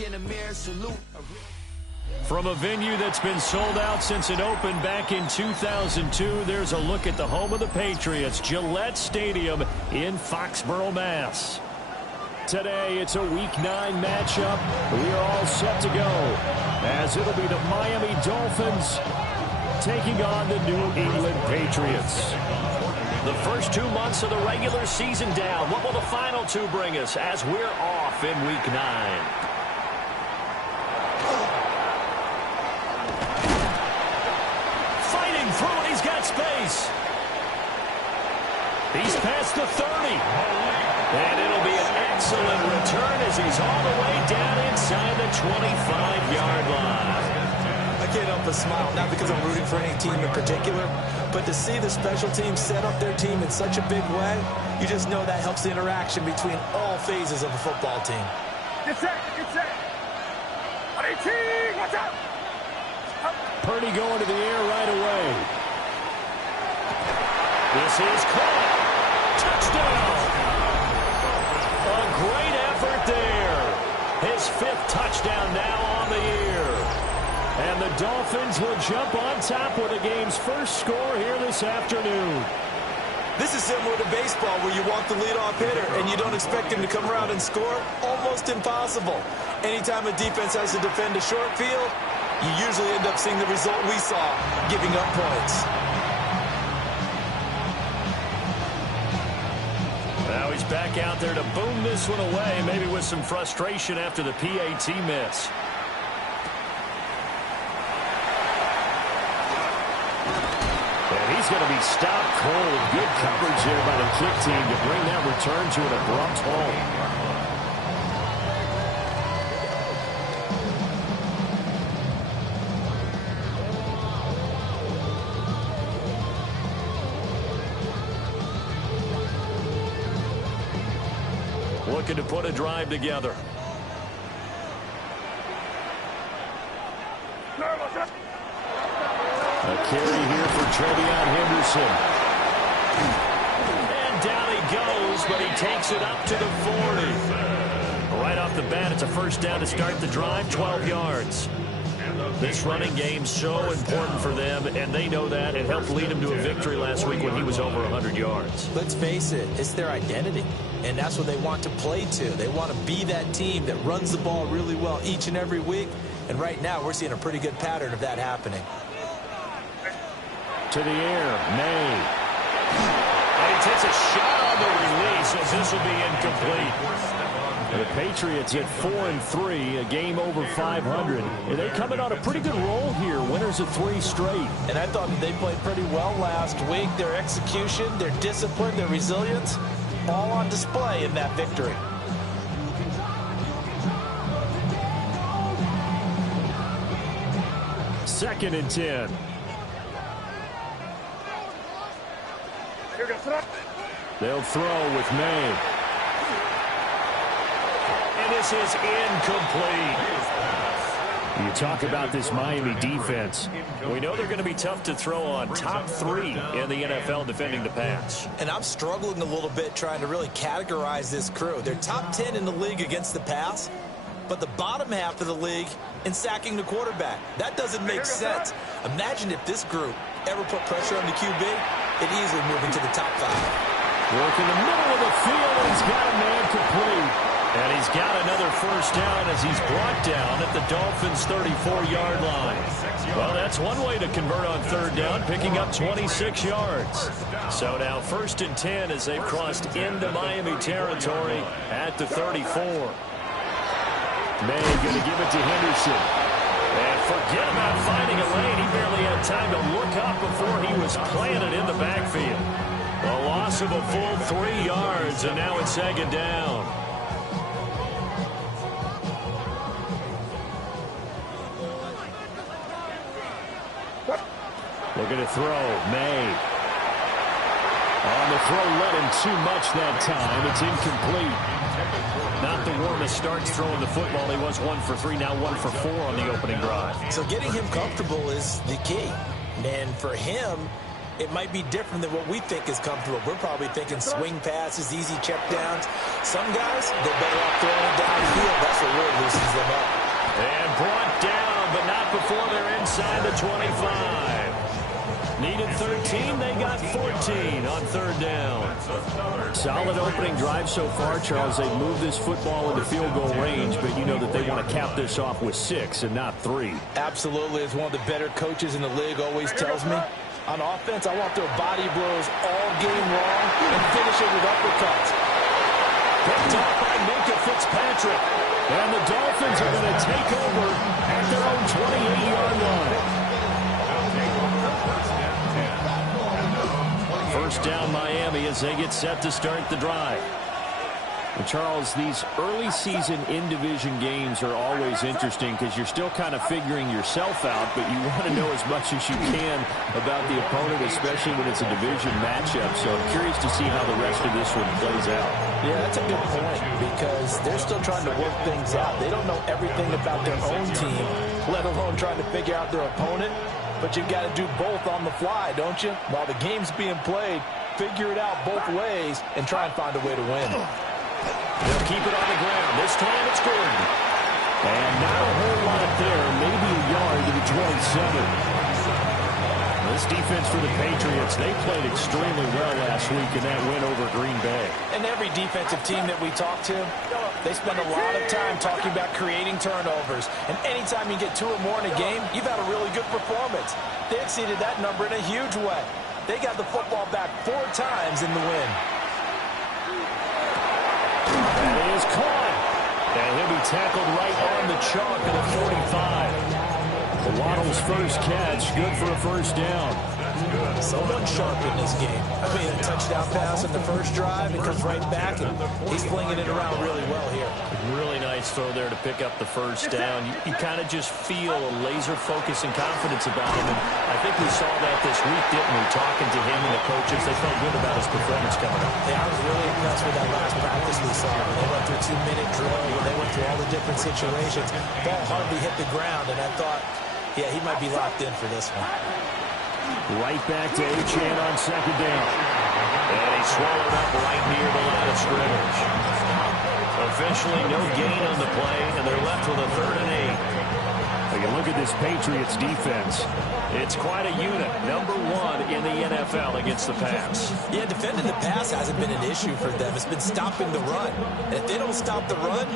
in the mirror, salute. From a venue that's been sold out since it opened back in 2002, there's a look at the home of the Patriots, Gillette Stadium in Foxborough, Mass. Today, it's a Week 9 matchup. We are all set to go, as it'll be the Miami Dolphins taking on the New England Patriots. The first 2 months of the regular season down. What will the final 2 bring us as we're off in Week 9? Fighting through, and he's got space. He's past the 30. And it'll be an excellent return as he's all the way down inside the 25-yard line. I can't help but smile, not because I'm rooting for any team in particular, but to see the special teams set up their team in such a big way, you just know that helps the interaction between all phases of a football team. Get set, get set. 18, watch out. Purdy going to the air right away. This is caught. Touchdown. A great effort there. His 5th touchdown now on the year. And the Dolphins will jump on top with the game's first score here this afternoon. This is similar to baseball where you walk the leadoff hitter and you don't expect him to come around and score. Almost impossible. Anytime a defense has to defend a short field, you usually end up seeing the result we saw, giving up points. Now he's back out there to boom this one away, maybe with some frustration after the PAT miss. And he's going to be stopped cold. Good coverage there by the kick team to bring that return to an abrupt halt. Looking to put a drive together. A carry here for Trevion Henderson. And down he goes, but he takes it up to the 40. Right off the bat, it's a first down to start the drive, 12 yards. This running game's so important for them, and they know that. It helped lead them to a victory last week when he was over 100 yards. Let's face it, it's their identity, and that's what they want to play to. They want to be that team that runs the ball really well each and every week, and right now we're seeing a pretty good pattern of that happening. To the air, May. And he takes a shot on the release as this will be incomplete. The Patriots at 4-3, a game over 500. And they're coming on a pretty good roll here, winners of 3 straight. And I thought they played pretty well last week. Their execution, their discipline, their resilience, all on display in that victory. Second and 10. They'll throw with May. And this is incomplete. You talk about this Miami defense. We know they're going to be tough to throw on. Top 3 in the NFL defending the pass. And I'm struggling a little bit trying to really categorize this crew. They're top 10 in the league against the pass, but the bottom half of the league in sacking the quarterback. That doesn't make sense. Imagine if this group ever put pressure on the QB, it easily move into the top 5. Work in the middle of the field, and he's got a man complete. And he's got another first down as he's brought down at the Dolphins' 34-yard line. Well, that's one way to convert on third down, picking up 26 yards. So now 1st and 10 as they've crossed into Miami territory at the 34. May going to give it to Henderson. And forget about finding a lane. He barely had time to look up before he was planted in the backfield. A loss of a full 3 yards, and now it's 2nd down. Looking to throw, May. On the throw, led him too much that time. It's incomplete. Not the warmest starts throwing the football. He was 1 for 3, now 1 for 4 on the opening drive. So getting him comfortable is the key. And for him, it might be different than what we think is comfortable. We're probably thinking swing passes, easy check downs. Some guys, they're better off throwing it downfield. That's what really loosens them up. And brought down, but not before they're inside the 25. Needed 13, they got 14 on third down. Solid opening drive so far, Charles. They moved this football into field goal range, but you know that they want to cap this off with 6 and not 3. Absolutely. As one of the better coaches in the league always tells me, on offense, I want their body blows all game long and finish it with uppercuts. Picked up by Minkah Fitzpatrick. And the Dolphins are going to take over at their own 28-yard line. First down Miami as they get set to start the drive. And Charles, these early season in-division games are always interesting because you're still kind of figuring yourself out, but you want to know as much as you can about the opponent, especially when it's a division matchup. So I'm curious to see how the rest of this one plays out. Yeah, that's a good point because they're still trying to work things out. They don't know everything about their own team, let alone trying to figure out their opponent. But you've got to do both on the fly, don't you? While the game's being played, figure it out both ways and try and find a way to win. They'll keep it on the ground. This time it's Gordon. And not a whole lot there. Maybe a yard to the 27. This defense for the Patriots, they played extremely well last week in that win over Green Bay. And every defensive team that we talk to, they spend a lot of time talking about creating turnovers. And anytime you get 2 or more in a game, you've had a really good performance. They exceeded that number in a huge way. They got the football back 4 times in the win. That is caught. And he'll be tackled right on the chalk at the 45. Waddle's first catch, good for a first down. Someone sharp in this game. I mean, a touchdown pass in the first drive, it comes right back, and he's flinging it around really well here. Really nice throw there to pick up the first down. You kind of just feel a laser focus and confidence about him, and I think we saw that this week, didn't we? Talking to him and the coaches, they felt good about his performance coming up. Yeah, I was really impressed with that last practice we saw. When they went through a 2-minute drill, when they went through all the different situations, ball hardly hit the ground, and I thought, yeah, he might be locked in for this one. Right back to Achane on second down. And he swallowed up right near the line of scrimmage. Officially no gain on the play, and they're left with a 3rd and 8. You can look at this Patriots defense. It's quite a unit. Number 1 in the NFL against the pass. Yeah, defending the pass hasn't been an issue for them. It's been stopping the run. And if they don't stop the run,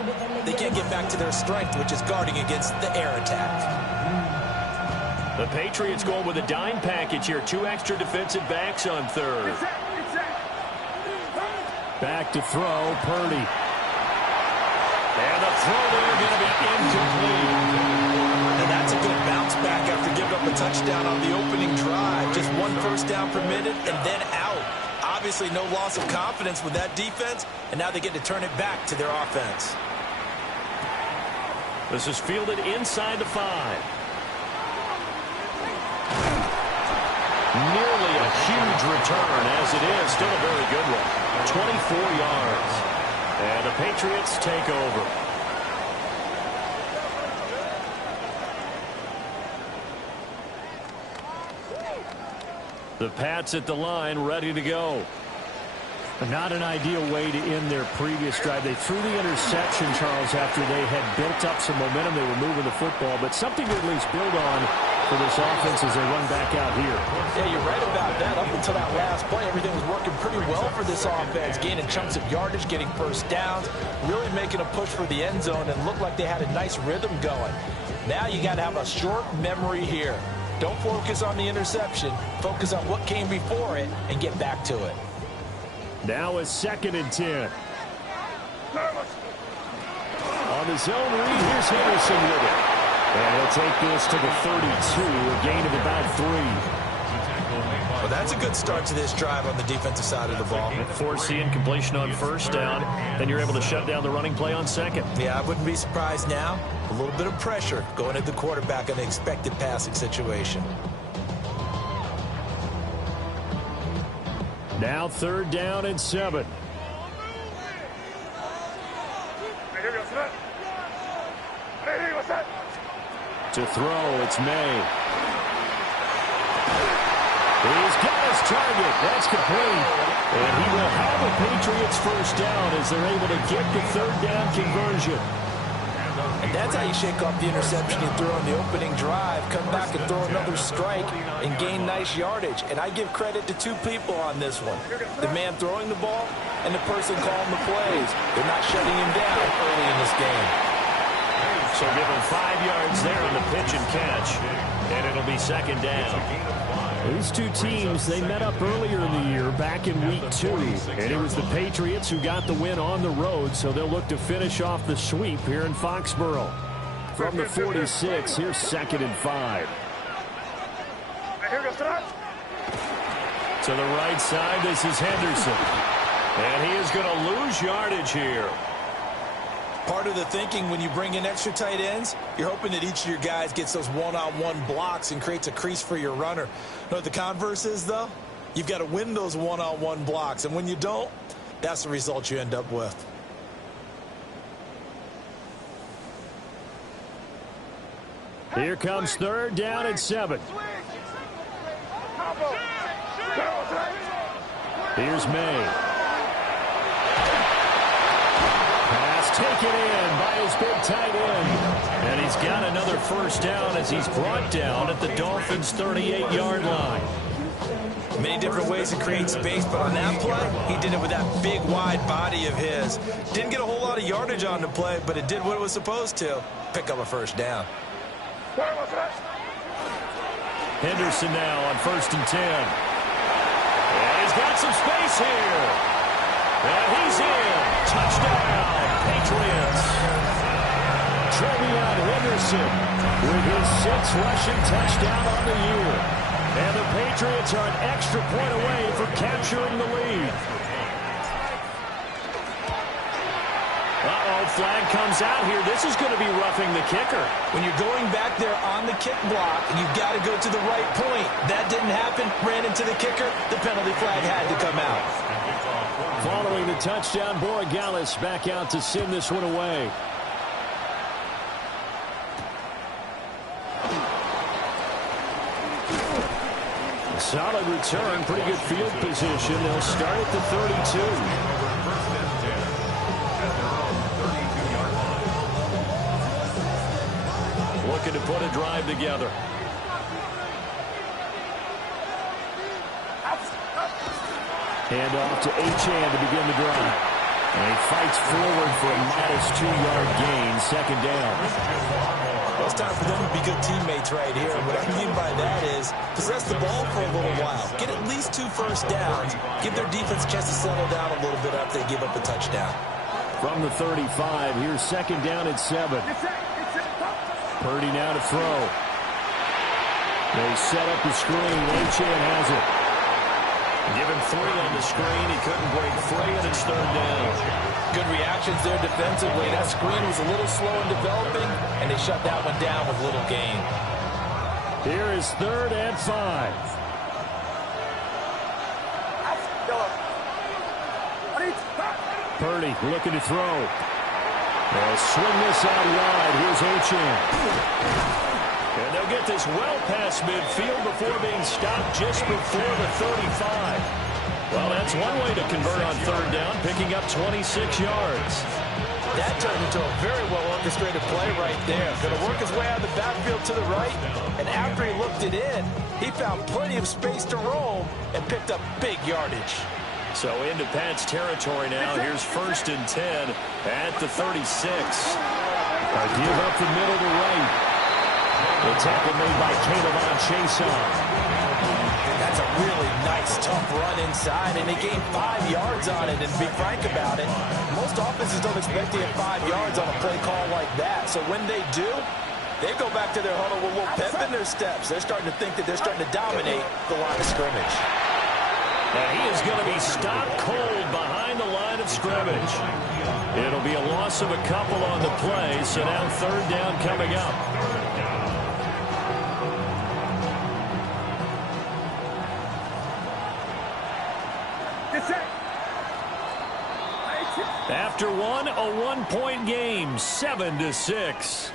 they can't get back to their strength, which is guarding against the air attack. The Patriots going with a dime package here. 2 extra defensive backs on third. Back to throw, Purdy. And the throw there going to be incomplete. And that's a good bounce back after giving up a touchdown on the opening drive. Just 1 first down permitted and then out. Obviously no loss of confidence with that defense, and now they get to turn it back to their offense. This is fielded inside the 5. Nearly a huge return as it is. Still a very good one. 24 yards. And the Patriots take over. The Pats at the line, ready to go. Not an ideal way to end their previous drive. They threw the interception, Charles, after they had built up some momentum. They were moving the football, but something to at least build on for this offense as they run back out here. Yeah, you're right about that. Up until that last play, everything was working pretty well for this offense, gaining chunks of yardage, getting first downs, really making a push for the end zone, and looked like they had a nice rhythm going. Now you got to have a short memory here. Don't focus on the interception. Focus on what came before it and get back to it. Now a 2nd and 10. On the zone read, here's Henderson with it. And he'll take this to the 32, a gain of about 3. Well, that's a good start to this drive on the defensive side of the ball. Force the incompletion on first down, then you're able to shut down the running play on second. Yeah, I wouldn't be surprised now. A little bit of pressure going at the quarterback in an expected passing situation. Now 3rd down and 7. To throw, it's May. He's got his target. That's complete. And he will have the Patriots first down as they're able to get the third down conversion. And that's how you shake off the interception you threw on the opening drive, come back and throw another strike and gain nice yardage. And I give credit to two people on this one. The man throwing the ball and the person calling the plays. They're not shutting him down early in this game. So give him 5 yards there on the pitch and catch. And it'll be second down. These two teams, they met up earlier in the year, back in week 2. And it was the Patriots who got the win on the road, so they'll look to finish off the sweep here in Foxborough. From the 46, here's 2nd and 5. To the right side, this is Henderson. And he is going to lose yardage here. Part of the thinking when you bring in extra tight ends, you're hoping that each of your guys gets those one-on-one blocks and creates a crease for your runner. You know what the converse is, though? You've got to win those one-on-one blocks, and when you don't, that's the result you end up with. Here comes 3rd down and 7. Here's May. Taken in by his big tight end. And he's got another first down as he's brought down at the Dolphins' 38-yard line. Many different ways to create space, but on that play, he did it with that big, wide body of his. Didn't get a whole lot of yardage on the play, but it did what it was supposed to. Pick up a first down. Henderson now on 1st and 10. And he's got some space here. And he's in. Touchdown, Patriots. Trevion Henderson with his 6th rushing touchdown on the year. And the Patriots are an extra point away from capturing the lead. Uh-oh, flag comes out here. This is going to be roughing the kicker. When you're going back there on the kick block, and you've got to go to the right point. That didn't happen. Ran into the kicker. The penalty flag had to come out. Following the touchdown, Borregales back out to send this one away. Solid return, pretty good field position. They'll start at the 32. Looking to put a drive together. Hand off to Achane to begin the drive. And he fights forward for a modest 2-yard gain, second down. Well, it's time for them to be good teammates right here. And what I mean by that is possess the ball for a little while. Get at least 2 first downs. Give their defense a chance to settle down a little bit after they give up a touchdown. From the 35, here's 2nd down and 7. Purdy now to throw. They set up the screen. Achane has it. Give him 3 on the screen. He couldn't break free, and it's 3rd down. Good reactions there defensively. That screen was a little slow in developing, and they shut that one down with little gain. Here is 3rd and 5. Purdy looking to throw. They'll swing this out wide. Here's Achane. And they'll get this well past midfield before being stopped just before the 35. Well, that's one way to convert on 3rd down, picking up 26 yards. That turned into a very well-orchestrated play right there. Going to work his way out of the backfield to the right, and after he looked it in, he found plenty of space to roam and picked up big yardage. So into Pat's territory now. Here's 1st and 10 at the 36. A give up the middle to right. The tackle made by Caleb Chason. That's a really nice, tough run inside, and they gained 5 yards on it. And to be frank about it, most offenses don't expect to get 5 yards on a play call like that. So when they do, they go back to their huddle with a little pep in their steps. They're starting to think that they're starting to dominate the line of scrimmage. And he is going to be stopped cold behind the line of scrimmage. It'll be a loss of a couple on the play, so now 3rd down coming up. After one, a 1-point game, 7-6.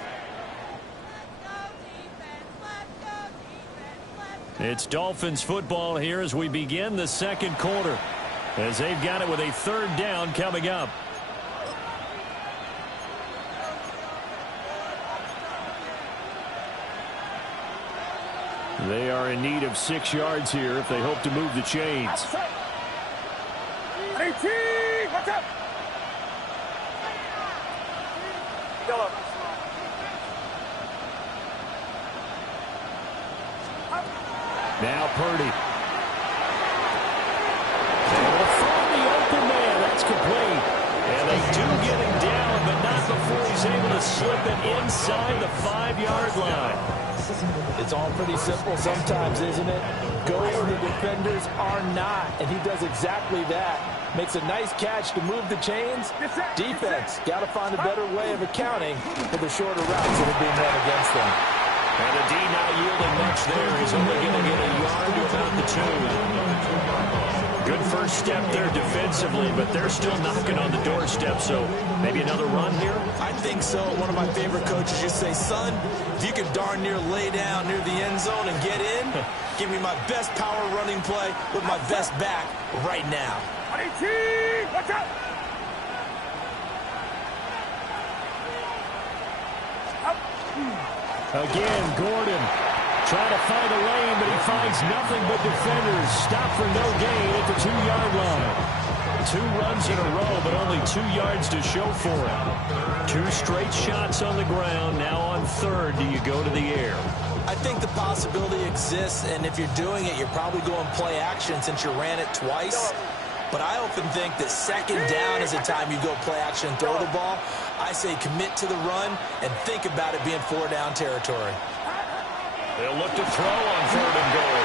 It's Dolphins football here as we begin the second quarter, as they've got it with a third down coming up. They are in need of 6 yards here if they hope to move the chains. Watch out! Yellow. Now Purdy. They will find the open man. That's complete. And they do get him down, but not before he's able to slip it inside the 5-yard line. It's all pretty simple sometimes, isn't it? Go where the defenders are not, and he does exactly that. Makes a nice catch to move the chains. Defense, got to find a better way of accounting for the shorter routes that are being run against them. And the D not yielding much there. He's only going to get a yard to about the 2. Good first step there defensively, but they're still knocking on the doorstep, so maybe another run here? I think so. One of my favorite coaches used to say, son, if you can darn near lay down near the end zone and get in, give me my best power running play with my best back right now. Watch out! Again, Gordon trying to find a lane, but he finds nothing but defenders. Stop for no gain at the 2-yard line. 2 runs in a row, but only 2 yards to show for it. 2 straight shots on the ground. Now on third, do you go to the air? I think the possibility exists, and if you're doing it, you're probably going play action since you ran it twice. But I often think that second down is the time you go play action and throw the ball. I say commit to the run and think about it being 4-down territory. They'll look to throw on 3rd and goal. A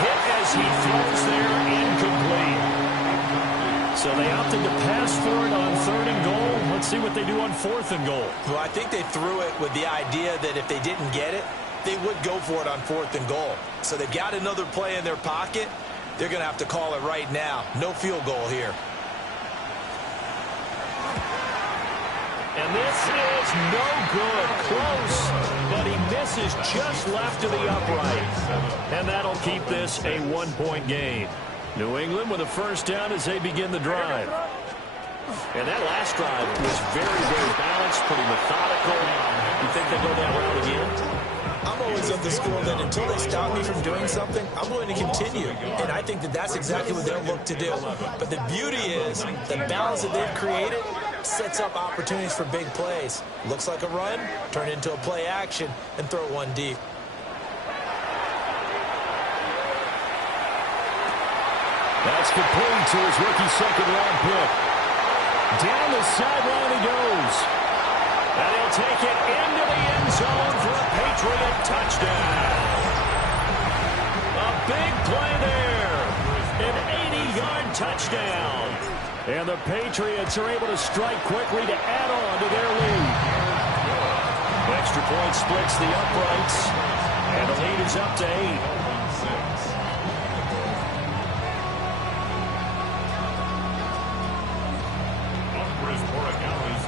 hit as he throws there, incomplete. So they opted to pass for it on 3rd and goal. Let's see what they do on 4th and goal. Well, I think they threw it with the idea that if they didn't get it, they would go for it on 4th and goal. So they've got another play in their pocket. They're going to have to call it right now. No field goal here. And this is no good. Close, but he misses just left of the upright. And that'll keep this a 1-point game. New England with a first down as they begin the drive. And that last drive was very, very balanced, pretty methodical. You think they go that route again? I'm always of the school that until they stop me from doing something, I'm going to continue. And I think that that's exactly what they'll look to do. But the beauty is the balance that they've created sets up opportunities for big plays. Looks like a run, turn into a play action, and throw one deep. That's complete to his rookie second-round pick. Down the sideline he goes. And he'll take it into the end zone for a Patriot touchdown. A big play there. An 80-yard touchdown. And the Patriots are able to strike quickly to add on to their lead. Extra point splits the uprights. And the lead is up to 8.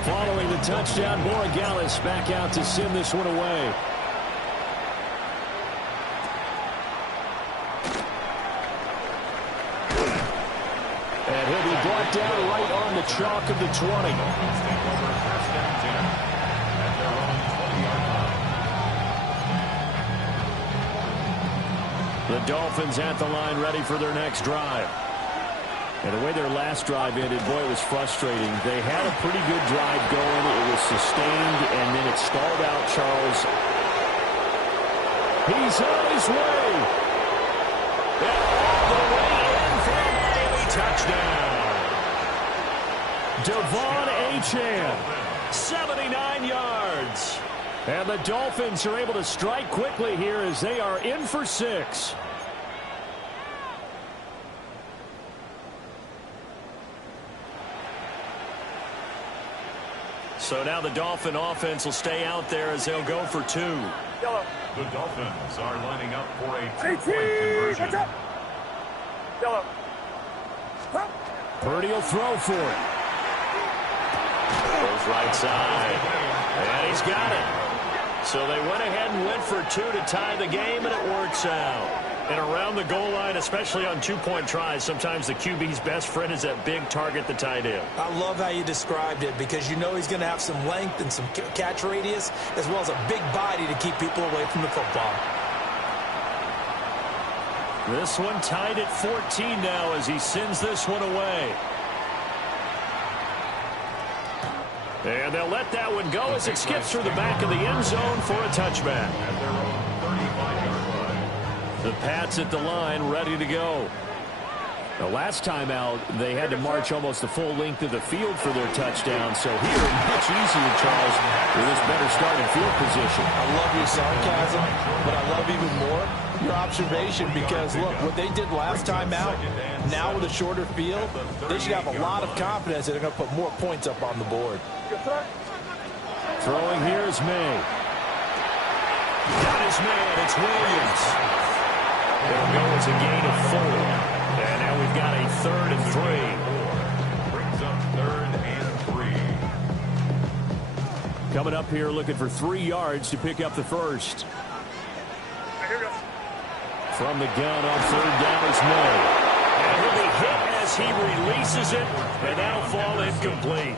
Following the touchdown, Borregales back out to send this one away. And he'll be brought down right on the chalk of the 20. The Dolphins at the line ready for their next drive. And the way their last drive ended, boy, it was frustrating. They had a pretty good drive going. It was sustained, and then it stalled out, Charles. He's on his way. And all the way in for a Miami touchdown. Devon Achane, 79 yards. And the Dolphins are able to strike quickly here as they are in for 6. So now the Dolphin offense will stay out there as they'll go for 2. Yellow. The Dolphins are lining up for a 2-point Watch conversion. out! Yellow. Purdy will throw for it. Goes right side. And he's got it. So they went ahead and went for 2 to tie the game, and it works out. And around the goal line, especially on two-point tries, sometimes the QB's best friend is that big target, the tight end. I love how you described it because you know he's going to have some length and some catch radius as well as a big body to keep people away from the football. This one tied at 14 now as he sends this one away. And they'll let that one go as it skips through the back of the end zone for a touchback. The Pats at the line, ready to go. The last time out, they had to march almost the full length of the field for their touchdown. So here, much easier, Charles, with this better starting field position. I love your sarcasm, but I love even more your observation because, look, what they did last time out, now with a shorter field, they should have a lot of confidence that they're going to put more points up on the board. Throwing here is May. Got his man, it's Williams. It'll go as a gain of 4. And now we've got a 3rd and 3. Brings up 3rd and 3. Coming up here looking for 3 yards to pick up the first. From the gun on 3rd down is May. And he'll be hit as he releases it, and that'll fall incomplete.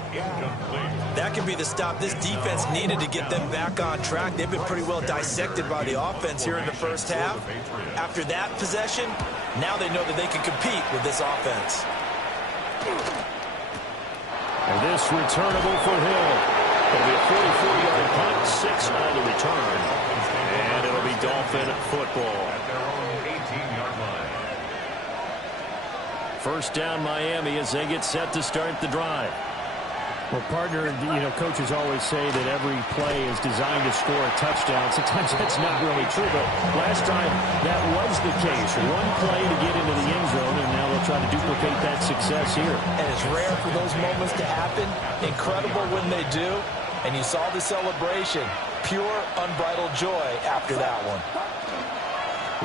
That could be the stop this defense needed to get them back on track. They've been pretty well dissected by the offense here in the first half. After that possession, now they know that they can compete with this offense. And this returnable for Hill. It'll be a 44-yard punt, 6 on the return. And it'll be Dolphin football. At their own 18-yard line. First down Miami as they get set to start the drive. Well, partner, coaches always say that every play is designed to score a touchdown. Sometimes that's not really true, but last time that was the case. One play to get into the end zone, and now they'll try to duplicate that success here. And it's rare for those moments to happen. Incredible when they do. And you saw the celebration. Pure, unbridled joy after that one.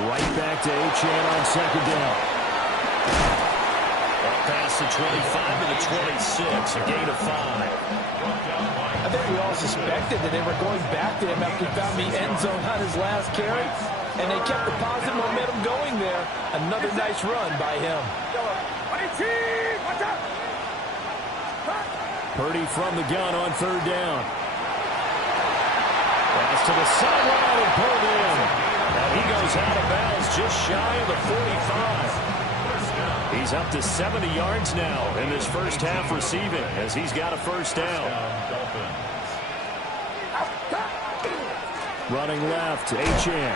Right back to Achane on 2nd down. Past the 25 to the 26, a gain of 5. I think we all suspected that they were going back to him after he found the end zone on his last carry, and they kept the positive momentum going there. Another nice run by him. Purdy from the gun on 3rd down. Pass to the sideline and pulled in. And he goes out of bounds just shy of the 45. He's up to 70 yards now in this first half receiving as he's got a first down. Running left, Achane.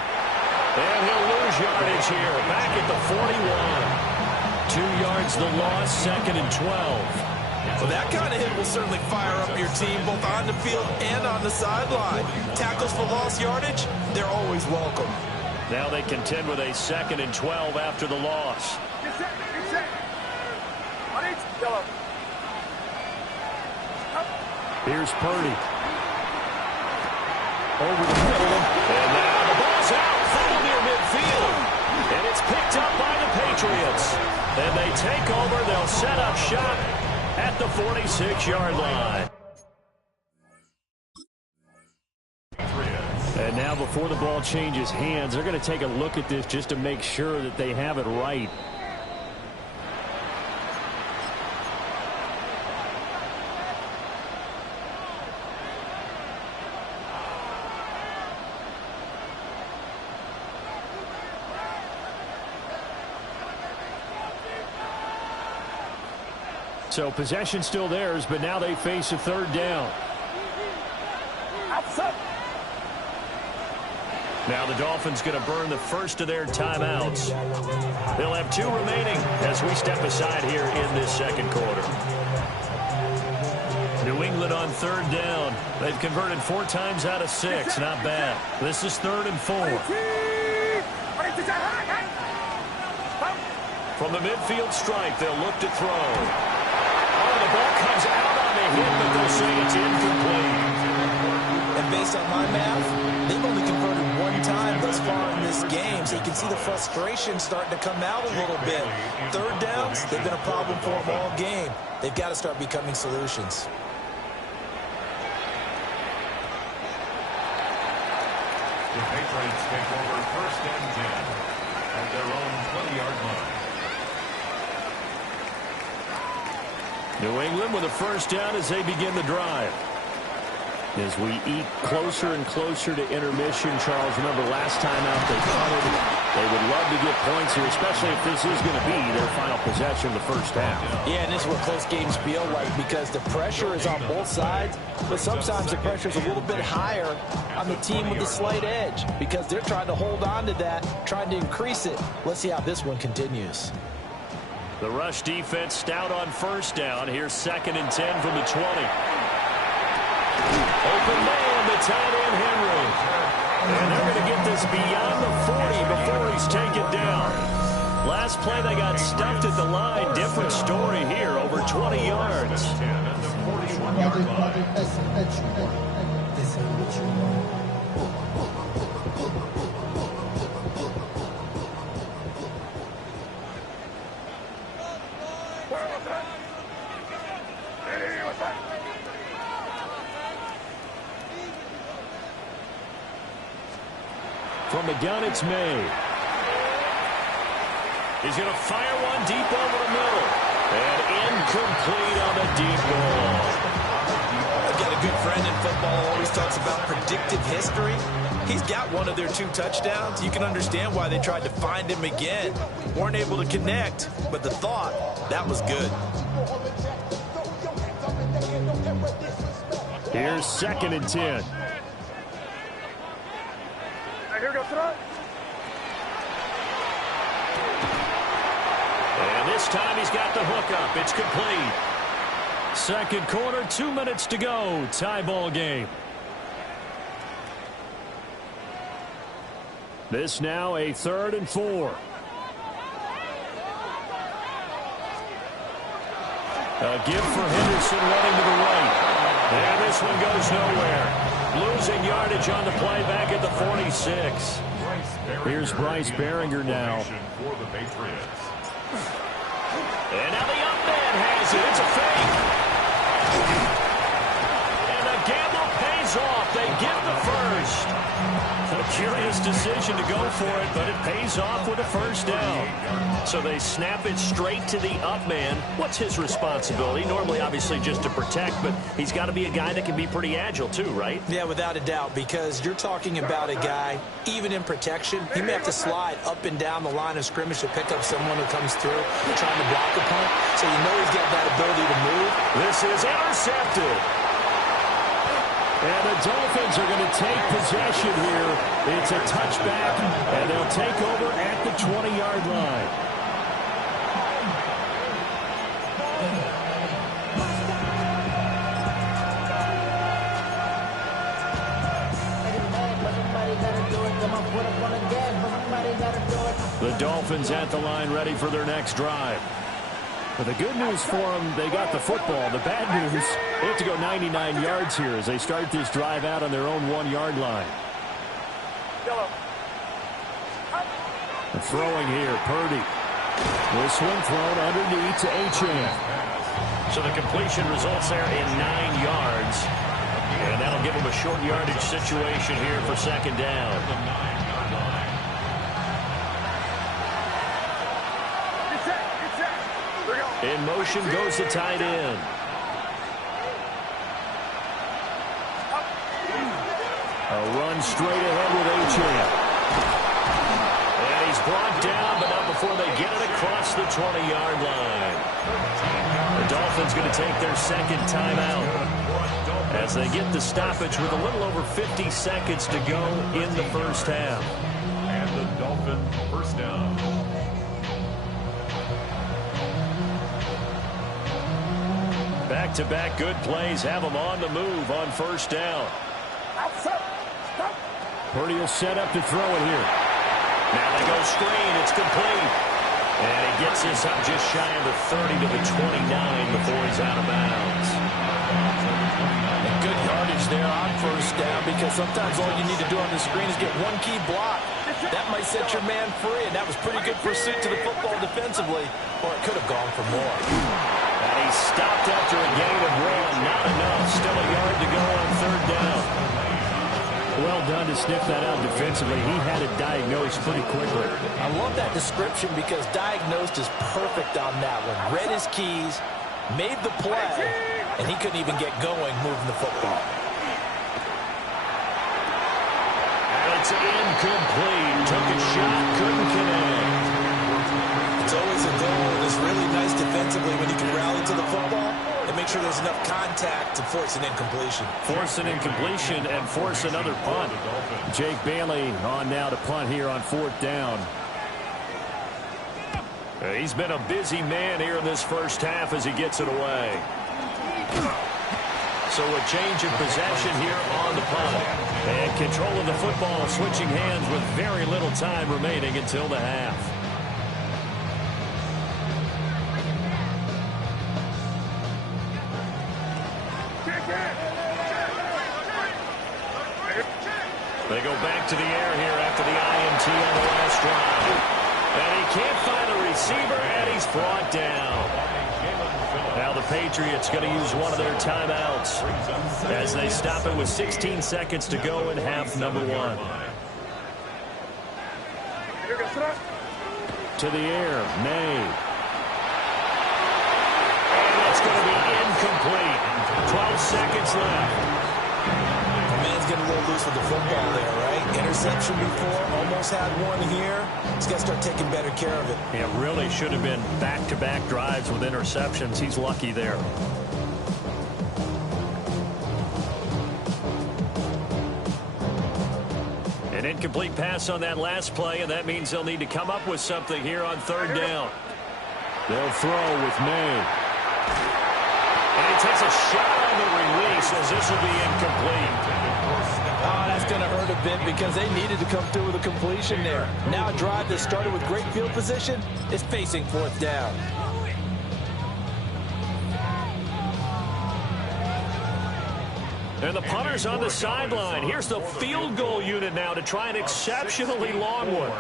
And he'll lose yardage here. Back at the 41. 2 yards the loss, 2nd and 12. Well, that kind of hit will certainly fire up your team both on the field and on the sideline. Tackles for lost yardage, they're always welcome. Now they contend with a 2nd and 12 after the loss. Here's Purdy. Over the middle. And now the ball's out. Full near midfield. And it's picked up by the Patriots. And they take over. They'll set up shop at the 46-yard line. And now before the ball changes hands, they're going to take a look at this just to make sure that they have it right. So possession still theirs, but now they face a 3rd down. Now the Dolphins going to burn the first of their timeouts. They'll have 2 remaining as we step aside here in this 2nd quarter. New England on 3rd down. They've converted 4 times out of 6. Not bad. This is 3rd and 4. From the midfield stripe, they'll look to throw. Oh, the ball comes out on the hit, but they'll say it's incomplete. And based on my math, they've only converted 1 time thus far in this game, so you can see the frustration starting to come out a little bit. 3rd downs, they've been a problem for them all game. They've got to start becoming solutions. The Patriots take over 1st and 10. at their own 20-yard line. New England with a first down as they begin the drive. As we eat closer and closer to intermission, Charles, remember last time out they punted. They would love to get points here, especially if this is going to be their final possession of the first half. Yeah, and this is what close games feel like because the pressure is on both sides, but sometimes the pressure is a little bit higher on the team with the slight edge because they're trying to hold on to that, trying to increase it. Let's see how this one continues. The rush defense stout on first down. Here's 2nd and 10 from the 20. Open man, the tight end Henry. And they're going to get this beyond the 40 before he's taken down. Last play they got stuffed at the line. Different story here, over 20 yards. 10 at the 41-yard line. From the gun, it's May. He's going to fire one deep over the middle. And incomplete on the deep ball. I've got a good friend in football, always talks about predictive history. He's got one of their 2 touchdowns. You can understand why they tried to find him again. Weren't able to connect, but the thought, that was good. Here's 2nd and 10. Here goes tonight. And this time he's got the hook up. It's complete. Second quarter, 2 minutes to go. Tie ball game. This now a 3rd and 4. A give for Henderson running to the right. And this one goes nowhere. Losing yardage on the play back at the 46. Here's Bryce Behringer now. For the Patriots. And now the up man has it. It's a fake. And the gamble pays off. They get the first. A curious decision to go for it, but it pays off with a first down. So they snap it straight to the up man. What's his responsibility? Normally, obviously, just to protect, but he's got to be a guy that can be pretty agile too, right? Yeah, without a doubt, because you're talking about a guy, even in protection, he may have to slide up and down the line of scrimmage to pick up someone who comes through trying to block a punt. So you know he's got that ability to move. This is intercepted. And the Dolphins are going to take possession here. It's a touchback, and they'll take over at the 20-yard line. The Dolphins at the line ready for their next drive. But the good news for them, they got the football. The bad news, they have to go 99 yards here as they start this drive out on their own 1-yard line. And throwing here, Purdy. This one thrown underneath to Achane. So the completion results there in 9 yards. And that'll give them a short yardage situation here for 2nd down. In motion goes the tight end. A run straight ahead with Achane. And he's brought down, but not before they get it across the 20-yard line. The Dolphins going to take their 2nd timeout as they get the stoppage with a little over 50 seconds to go in the first half. And the Dolphins first down. Back-to-back good plays have them on the move on first down. Purdy will set up to throw it here. Now they go screen. It's complete. And he gets this up just shy of the 30 to the 29 before he's out of bounds. And good yardage there on first down because sometimes all you need to do on the screen is get one key block. That might set your man free, and that was pretty good pursuit to the football defensively, or it could have gone for more. And he stopped after a gain of 1. Not enough. Still a yard to go on 3rd down. Well done to sniff that out defensively. He had it diagnosed pretty quickly. I love that description because diagnosed is perfect on that one. Read his keys, made the play, and he couldn't even get going moving the football. And it's incomplete. Took a shot, couldn't connect. It's always a goal. It's really nice defensively when you can rally to the football and make sure there's enough contact to force an incompletion. Force an incompletion and force another punt. Jake Bailey on now to punt here on 4th down. He's been a busy man here in this first half as he gets it away. So a change of possession here on the punt. And control of the football, switching hands with very little time remaining until the half. They go back to the air here after the INT on the last drive. And he can't find a receiver, and he's brought down. Now the Patriots going to use one of their timeouts as they stop it with 16 seconds to go in half number 1. To the air, May. And it's going to be incomplete. 12 seconds left. Man's getting a little loose with the football there, right? Interception before, almost had one here. He's got to start taking better care of it. It really should have been back-to-back drives with interceptions. He's lucky there. An incomplete pass on that last play, and that means they'll need to come up with something here on 3rd down. They'll throw with May. And he takes a shot on the release as this will be incomplete. Oh, that's going to hurt a bit because they needed to come through with a completion there. Now a drive that started with great field position is facing 4th down. And the punter's on the sideline. Here's the field goal unit now to try an exceptionally long one.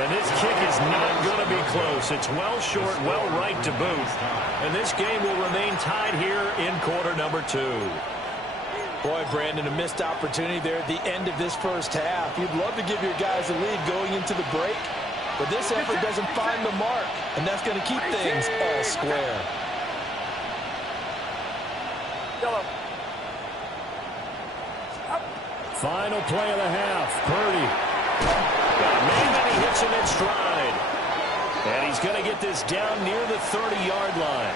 And this kick is not going to be close. It's well short, well right to boot. And this game will remain tied here in quarter number 2. Boy, Brandon, a missed opportunity there at the end of this first half. You'd love to give your guys a lead going into the break, but this effort doesn't find the mark, and that's going to keep things all square. Final play of the half, Purdy. Maybe he hits him in stride. And he's going to get this down near the 30-yard line.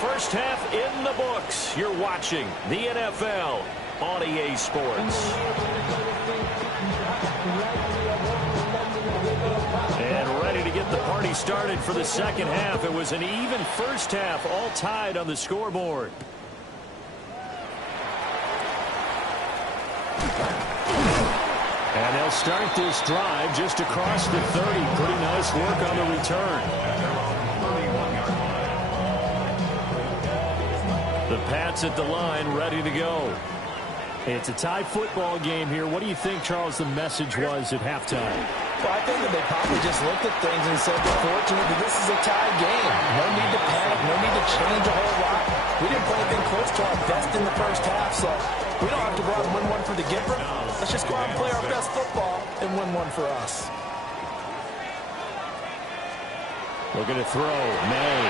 First half in the books. You're watching the NFL on EA Sports. And ready to get the party started for the second half. It was an even first half, all tied on the scoreboard. And they'll start this drive just across the 30. Pretty nice work on the return. The Pats at the line, ready to go. It's a tie football game here. What do you think, Charles, the message was at halftime? Well, I think that they probably just looked at things and said, fortunately, this is a tie game. No need to panic. No need to change a whole lot. We didn't play anything close to our best in the first half, so we don't have to go out and win one for the Gipper. Let's just go out and play our best football and win one for us. Looking to throw. May.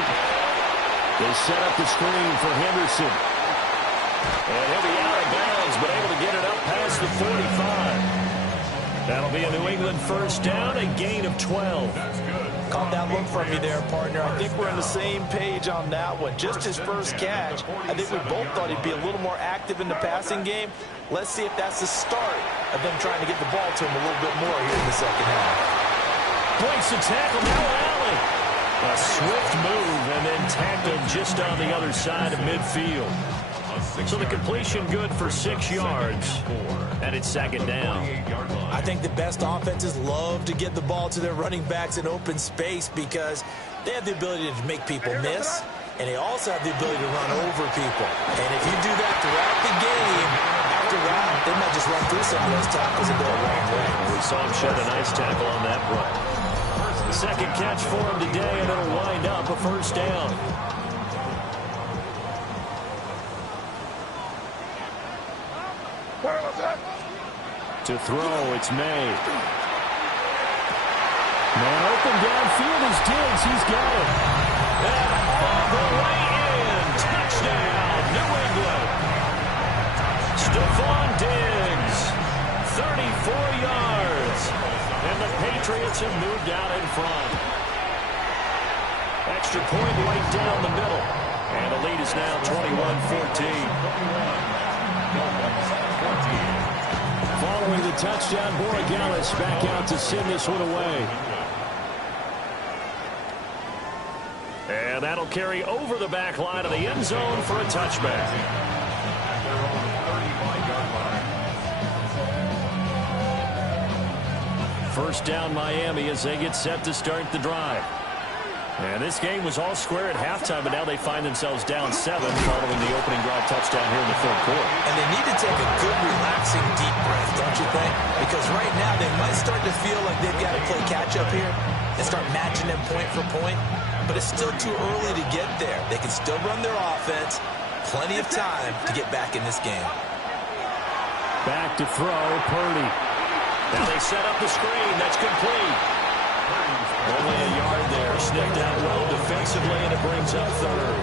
They set up the screen for Henderson. And he'll be out of bounds, but able to get it up past the 45. That'll be a New England first down, a gain of 12. That's good. Caught that look from you there, partner. I think we're on the same page on that one. Just his first catch. I think we both thought he'd be a little more active in the passing game. Let's see if that's the start of them trying to get the ball to him a little bit more here in the second half. Breaks the tackle, now Allen. A swift move and then tackled just on the other side of midfield. So the completion good for 6 yards. And it's second down. I think the best offenses love to get the ball to their running backs in open space because they have the ability to make people miss, and they also have the ability to run over people. And if you do that throughout the game, after that, they might just run through some of those tackles and go a long way. We saw him shed a nice tackle on that play. Second catch for him today, and it'll wind up a first down. To throw, it's May. Man open downfield is Diggs. He's got it. And all the way in. Touchdown, New England. Stephon Diggs, 34 yards. And the Patriots have moved out in front. Extra point right down the middle. And the lead is now 21-14. Following the touchdown, Borregales back out to send this one away. And that'll carry over the back line of the end zone for a touchback. First down Miami as they get set to start the drive. And this game was all square at halftime, but now they find themselves down 7 following the opening drive touchdown here in the third quarter. And they need to take a good, relaxing, deep breath, don't you think? Because right now they might start to feel like they've got to play catch-up here and start matching them point for point. But it's still too early to get there. They can still run their offense. Plenty of time to get back in this game. Back to throw, Purdy. Now they set up the screen. That's complete. Only a yard there. Snipped out well defensively, and it brings up third.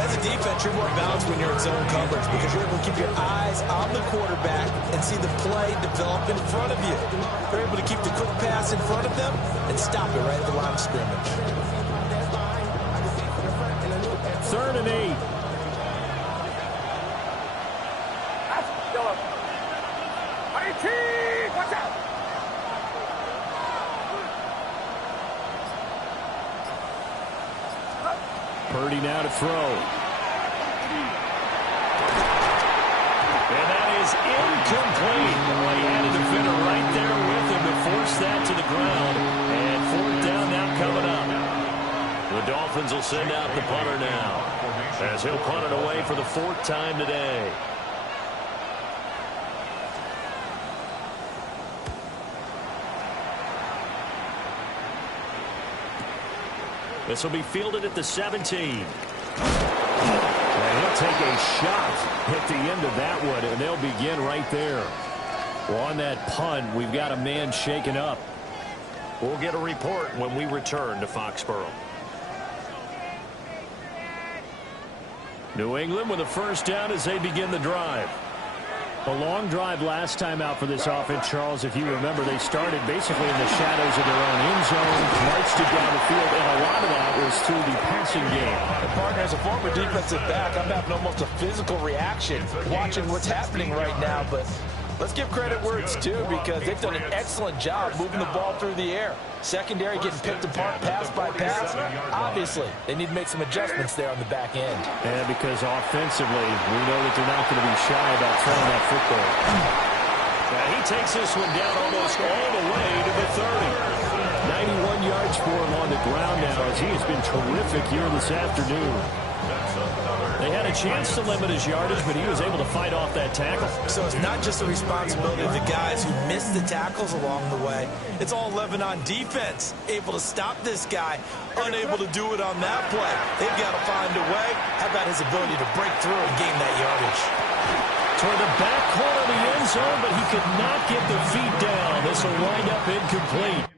As a defense, you're more balanced when you're in zone coverage because you're able to keep your eyes on the quarterback and see the play develop in front of you. You're able to keep the quick pass in front of them and stop it right at the line of scrimmage. 3rd and 8. Watch out! Purdy now to throw. And that is incomplete. Well, he had a defender right there with him to force that to the ground. And 4th down now coming up. The Dolphins will send out the punter now as he'll punt it away for the 4th time today. This will be fielded at the 17. And he'll take a shot at the end of that one, and they'll begin right there. Well, on that punt, we've got a man shaken up. We'll get a report when we return to Foxborough. New England with a first down as they begin the drive. A long drive last time out for this offense, Charles. If you remember, they started basically in the shadows of their own end zone, marched it down the field, and a lot of that was through the passing game. And partner, as a former defensive back, I'm having almost a physical reaction watching what's happening right now. But let's give credit where it's due because they've done an excellent job moving the ball through the air. Secondary getting picked apart pass by pass. Obviously, they need to make some adjustments there on the back end. And because offensively, we know that they're not going to be shy about throwing that football. Now he takes this one down almost all the way to the 30. 91 yards for him on the ground now as he has been terrific here this afternoon. They had a chance to limit his yardage, but he was able to fight off that tackle. So it's not just the responsibility of the guys who missed the tackles along the way. It's all 11 on defense, able to stop this guy, unable to do it on that play. They've got to find a way. How about his ability to break through and gain that yardage? Toward the back corner of the end zone, but he could not get the feet down. This will wind up incomplete.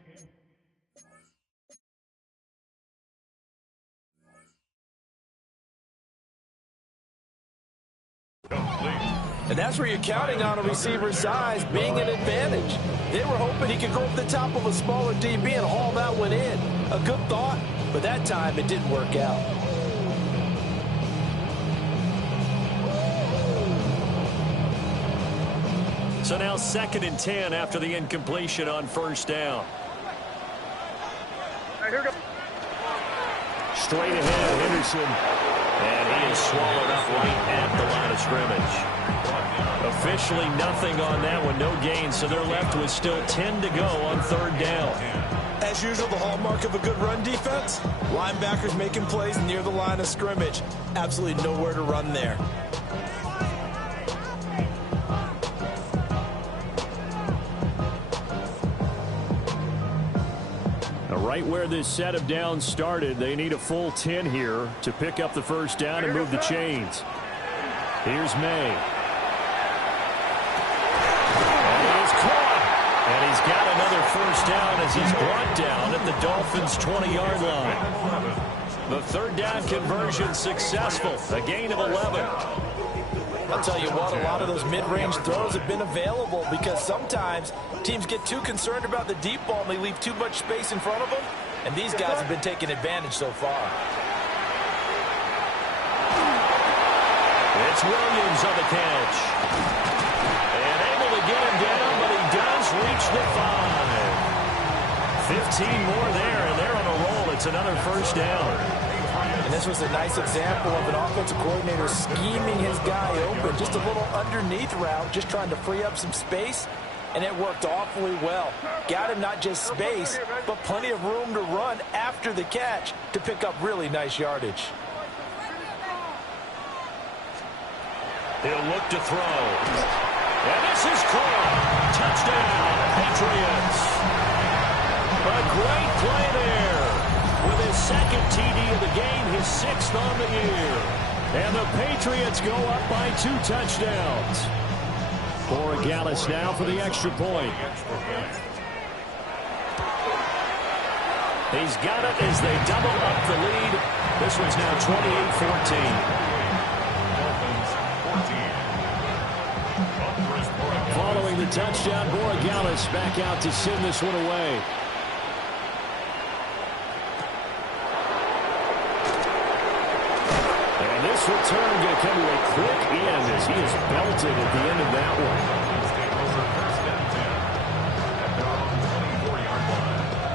And that's where you're counting on a receiver's size being an advantage. They were hoping he could go up the top of a smaller DB and haul that one in. A good thought, but that time it didn't work out. So now 2nd and 10 after the incompletion on first down. Here we go. Straight ahead, Henderson. And he is swallowed up right at the line of scrimmage. Officially nothing on that one, no gain, so they're left with still 10 to go on 3rd down. As usual, the hallmark of a good run defense, linebackers making plays near the line of scrimmage. Absolutely nowhere to run there. A Right where this set of downs started, they need a full 10 here to pick up the first down and move the chains. Here's May. And it is caught. And he's got another first down as he's brought down at the Dolphins' 20-yard line. The third down conversion successful. A gain of 11. I'll tell you what, a lot of those mid-range throws have been available because sometimes teams get too concerned about the deep ball and they leave too much space in front of them, and these guys have been taking advantage so far. It's Williams on the catch. And able to get him down, but he does reach the 5. 15 more there, and they're on a roll. It's another first down. And this was a nice example of an offensive coordinator scheming his guy open. Just a little underneath route, just trying to free up some space, and it worked awfully well. Got him not just space, but plenty of room to run after the catch to pick up really nice yardage. He'll look to throw. And this is caught. Touchdown, Patriots. A great play there. With his second TD of the game, his 6th on the year. And the Patriots go up by 2 touchdowns. Borregales now for the extra point. He's got it as they double up the lead. This one's now 28-14. Following the touchdown, Borregales back out to send this one away. And this return going to come to a quick end as he is belted at the end of that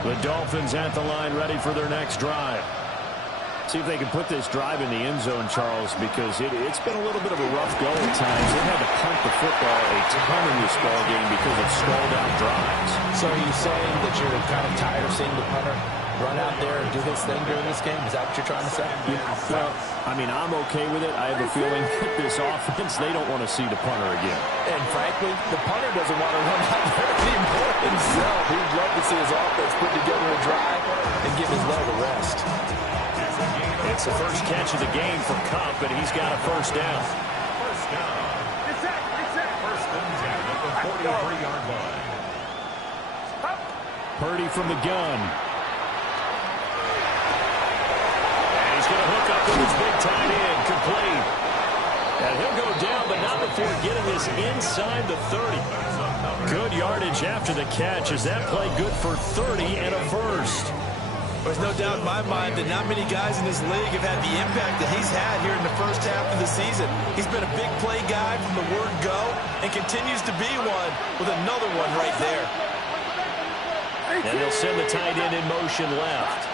one. The Dolphins at the line ready for their next drive. See if they can put this drive in the end zone, Charles, because it's been a little bit of a rough go at times. They've had to punt the football a ton in this ball game because of stalled out drives. So are you saying that you're kind of tired of seeing the punter run out there and do his thing during this game? Is that what you're trying to say? Yeah, well, I mean, I'm okay with it. I have a feeling that this offense, they don't want to see the punter again. And frankly, the punter doesn't want to run out there anymore himself. He'd love to see his offense put together a drive and give his leg a rest. It's the first catch of the game for Cup, and he's got a first down. First down. First and 10 at the 43-yard line. Purdy from the gun. And he's going to hook up with his big tight end, complete. And he'll go down, but not before getting this inside the 30. Good yardage after the catch. Is that play good for 30 and a first? There's no doubt in my mind that not many guys in this league have had the impact that he's had here in the first half of the season. He's been a big play guy from the word go and continues to be one with another one right there. And they'll send the tight end in motion left.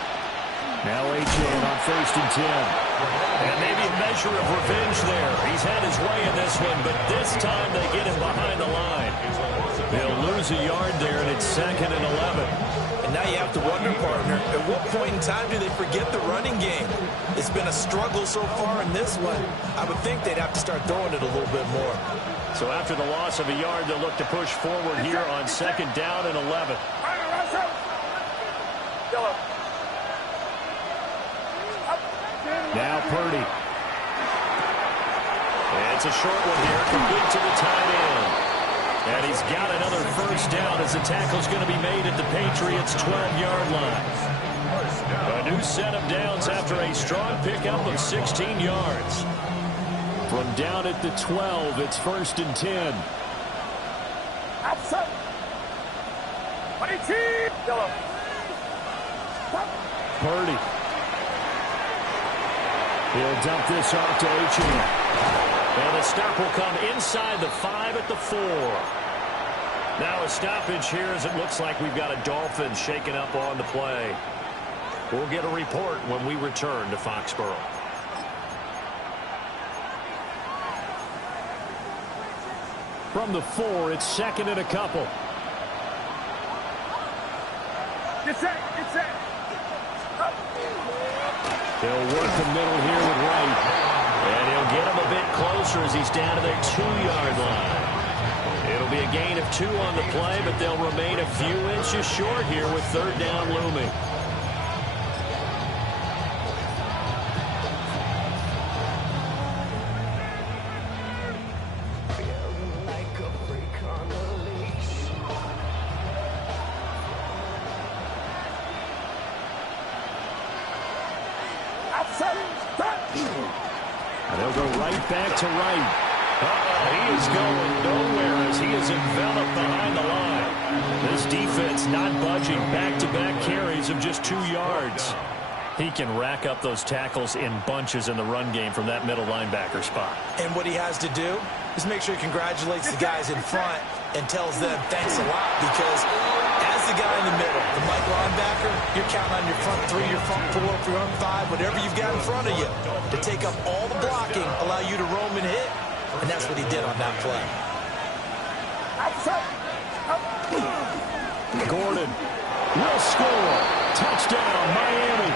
Now Achane on first and 10. And maybe a measure of revenge there. He's had his way in this one, but this time they get him behind the line. They'll lose a yard there, and it's 2nd and 11. And now you have to wonder, partner, at what point in time do they forget the running game? It's been a struggle so far in this one. I would think they'd have to start throwing it a little bit more. So after the loss of a yard, they'll look to push forward here on 2nd down and 11. Now Purdy. And it's a short one here, complete to the tight end. And he's got another first down as the tackle's going to be made at the Patriots' 12-yard line. A new set of downs after a strong pickup of 16 yards. From down at the 12, it's 1st and 10. Outside. 22. Yellow. Purdy. He'll dump this off to Achane. And the stop will come inside the 5 at the 4. Now a stoppage here as it looks like we've got a Dolphins shaking up on the play. We'll get a report when we return to Foxborough. From the 4, it's 2nd and a couple. Get set. Get set. They'll work the middle here with Wright. And he'll get him a bit closer as he's down to their 2-yard line. It'll be a gain of 2 on the play, but they'll remain a few inches short here with 3rd down looming. And they'll go right back to right. He is going nowhere as he is enveloped behind the line. This defense not budging. Back-to-back carries of just 2 yards. He can rack up those tackles in bunches in the run game from that middle linebacker spot. And what he has to do is make sure he congratulates the guys in front and tells them thanks a lot, because as the guy in the middle, the Mike linebacker, you're counting on your front 3, your front 4, your front 5, whatever you've got in front of you to take up all the blocking, allow you to roam and hit. And that's what he did on that play. Gordon will score. Touchdown, Miami.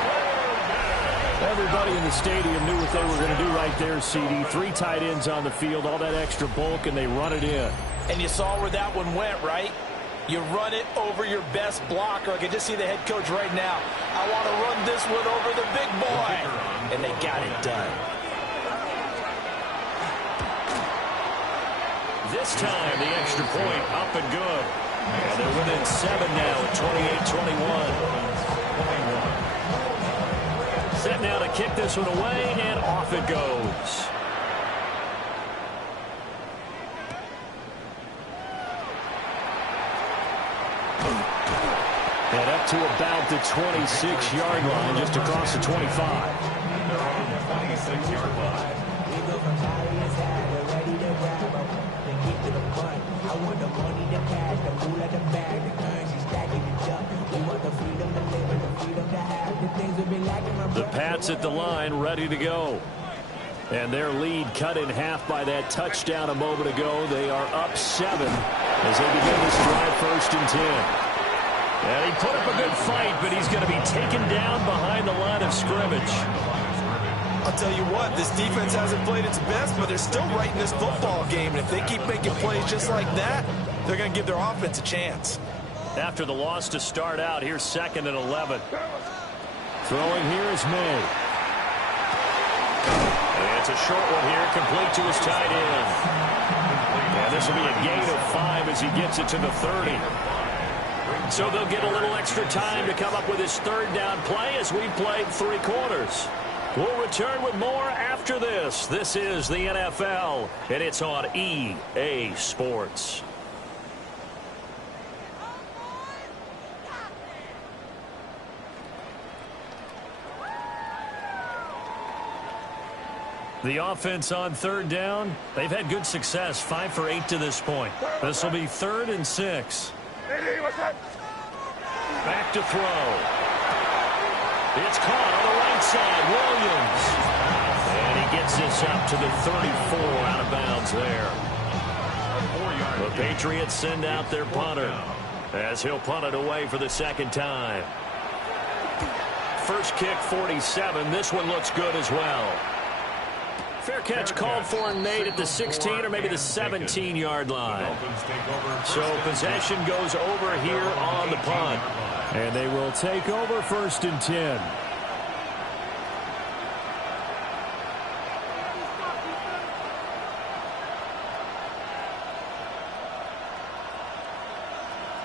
Everybody in the stadium knew what they were going to do right there, CD. 3 tight ends on the field, all that extra bulk, and they run it in. And you saw where that one went, right? You run it over your best blocker. I can just see the head coach right now. I want to run this one over the big boy. And they got it done. This time, the extra point up and good. And they're within 7 now at 28-21. Set now to kick this one away, and off it goes. And up to about the 26-yard line, just across the 25. 26-yard line. The Pats at the line, ready to go. And their lead cut in half by that touchdown a moment ago. They are up 7 as they begin this drive, 1st and 10. And he put up a good fight, but he's going to be taken down behind the line of scrimmage. I'll tell you what, this defense hasn't played its best, but they're still right in this football game. And if they keep making plays just like that, they're going to give their offense a chance. After the loss to start out, here's 2nd and 11. Throwing here is May. And it's a short one here, complete to his tight end. And this will be a gain of 5 as he gets it to the 30. So they'll get a little extra time to come up with his 3rd down play as we played 3 quarters. We'll return with more after this. This is the NFL, and it's on EA Sports. The offense on 3rd down, they've had good success, 5 for 8 to this point. This will be 3rd and 6. Back to throw. It's caught on the right side, Williams. And he gets this up to the 34, out of bounds there. The Patriots send out their punter as he'll punt it away for the 2nd time. First kick, 47. This one looks good as well. Fair catch called for and made at the 16 or maybe the 17-yard line. So possession goes over here on the punt. And they will take over 1st and 10.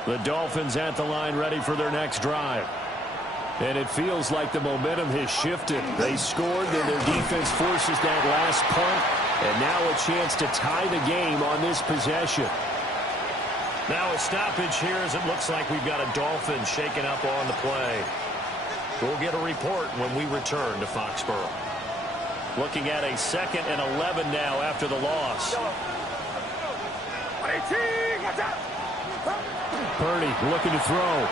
The Dolphins at the line, ready for their next drive. And it feels like the momentum has shifted. They scored, then their defense forces that last punt. And now a chance to tie the game on this possession. Now a stoppage here as it looks like we've got a Dolphin shaken up on the play. We'll get a report when we return to Foxborough. Looking at a 2nd and 11 now after the loss. Purdy looking to throw.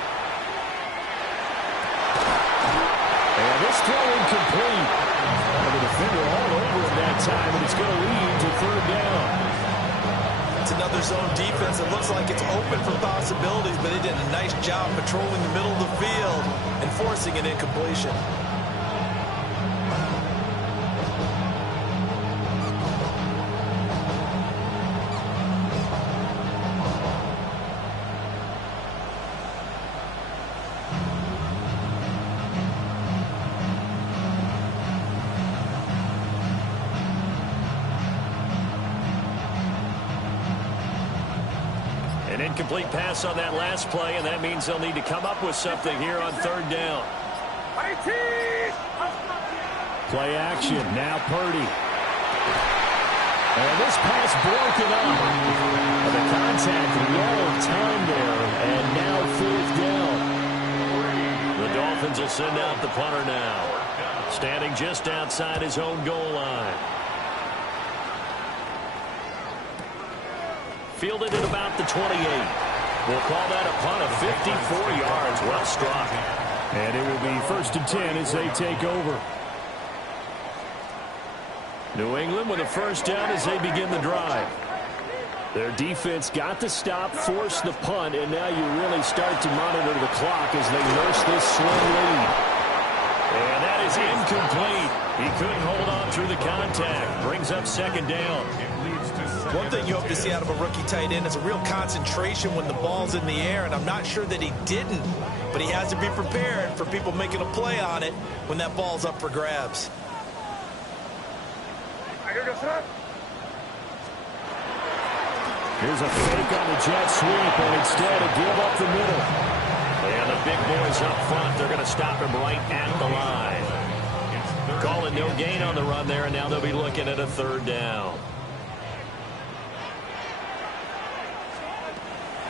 And this throw incomplete. The defender all over him that time, and it's going to lead to 3rd down. It's another zone defense. It looks like it's open for possibilities, but they did a nice job patrolling the middle of the field and forcing an incompletion. An incomplete pass on that last play, and that means they'll need to come up with something here on 3rd down. Play action. Now Purdy. And this pass broken up. The contact well timed there. And now 4th down. The Dolphins will send out the punter now. Standing just outside his own goal line. Fielded at about the 28. We'll call that a punt of 54 yards. Well struck. And it will be 1st and 10 as they take over. New England with a 1st down as they begin the drive. Their defense got the stop, forced the punt, and now you really start to monitor the clock as they nurse this slow lead. And that is incomplete. He couldn't hold on through the contact. Brings up 2nd down. One thing you hope to see out of a rookie tight end is a real concentration when the ball's in the air, and I'm not sure that he didn't, but he has to be prepared for people making a play on it when that ball's up for grabs. Here's a fake on the jet sweep, and instead a give up the middle. And the big boys up front, they're going to stop him right at the line. Calling no gain on the run there, and now they'll be looking at a 3rd down.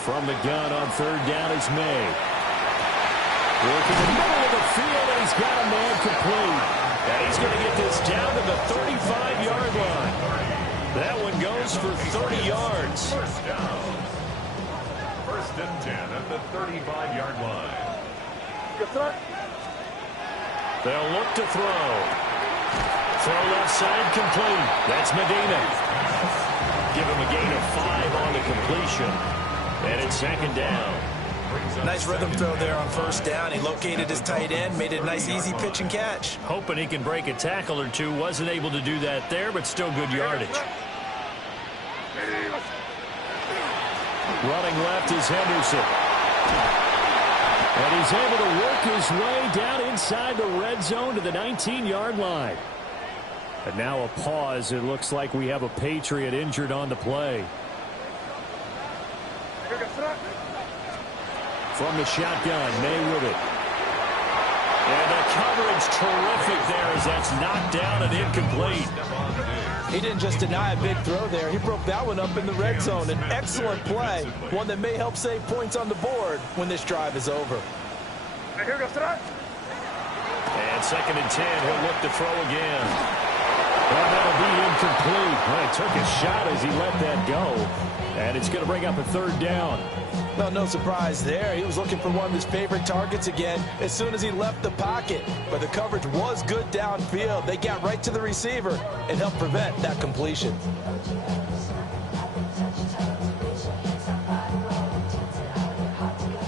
From the gun on 3rd down is May. Working the middle of the field, and he's got a man complete. And he's going to get this down to the 35-yard line. That one goes for 30 yards. 1st down. 1st and 10 at the 35-yard line. They'll look to throw. Throw left side complete. That's Medina. Give him a gain of 5 on the completion. And it's 2nd down. Nice rhythm throw there on 1st down. He located his tight end, made it a nice easy pitch and catch. Hoping he can break a tackle or two. Wasn't able to do that there, but still good yardage. Running left is Henderson. And he's able to work his way down inside the red zone to the 19-yard line. And now a pause. It looks like we have a Patriot injured on the play. From the shotgun, May with it. And the coverage terrific there as that's knocked down and incomplete. He didn't just deny a big throw there. He broke that one up in the red zone. An excellent play. One that may help save points on the board when this drive is over. And 2nd and 10. He'll look to throw again. Well, that'll be incomplete. Well, he took a shot as he let that go. And it's going to bring up a 3rd down. Well, no surprise there. He was looking for one of his favorite targets again as soon as he left the pocket. But the coverage was good downfield. They got right to the receiver and helped prevent that completion.